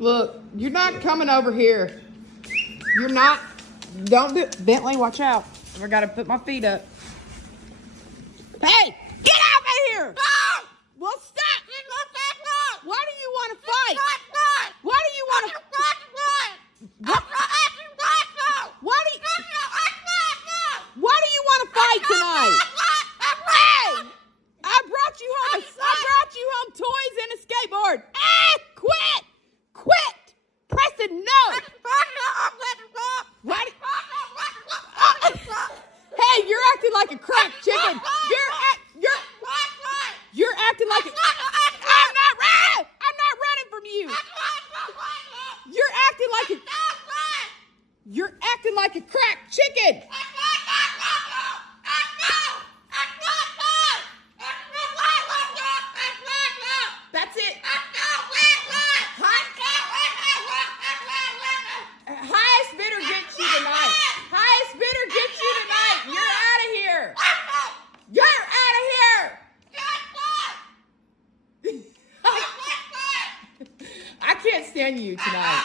Look, you're not coming over here. You're not. Don't do it. Bentley, watch out. I gotta put my feet up. Hey, get out of here! Well, stop! Why do you want to fight? Why do you want to? Why do you want to fight tonight? Hey, I brought you home. I brought you home toys and a skateboard. Quit, Preston, no. Why do, hey, you're acting like a cracked chicken. You're acting like a. I'm not running from you. You're acting like a cracked chicken. That's it. Highest bidder gets you tonight. Highest bidder gets you tonight. You're out of here. You're out of here. I can't stand you tonight.